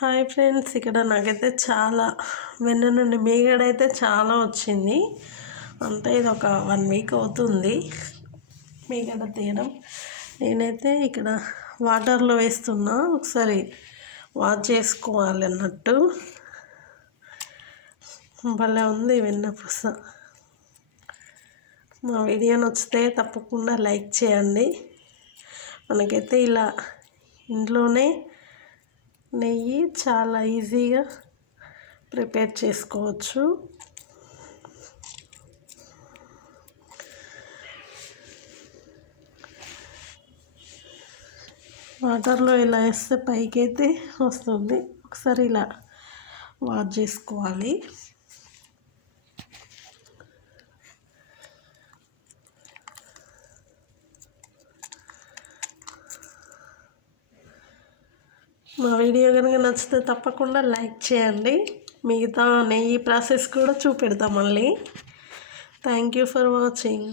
Hi friends, ఇక్కడ నాకైతే చాలా వెన్న నుండి మీగడ అయితే చాలా వచ్చింది. అంటే ఇది ఒక 1 వీక్ అవుతుంది మీగడ తీయడం. నేనైతే ఇక్కడ వాటర్లో వేస్తున్నా, ఒకసారి వాష్ చేసుకోవాలి అన్నట్టు. భలే ఉంది వెన్నపూస. మా వీడియో నచ్చితే తప్పకుండా లైక్ చేయండి. మనకైతే ఇలా ఇంట్లోనే నెయ్యి చాలా ఈజీగా ప్రిపేర్ చేసుకోవచ్చు. వాటర్లో ఇలా వేస్తే పైకైతే వస్తుంది. ఒకసారి ఇలా వాష్ చేసుకోవాలి. మా వీడియో కనుక నచ్చితే తప్పకుండా లైక్ చేయండి. మిగతా నెయ్యి ప్రాసెస్ కూడా చూపెడతాం మళ్ళీ. Thank you for watching.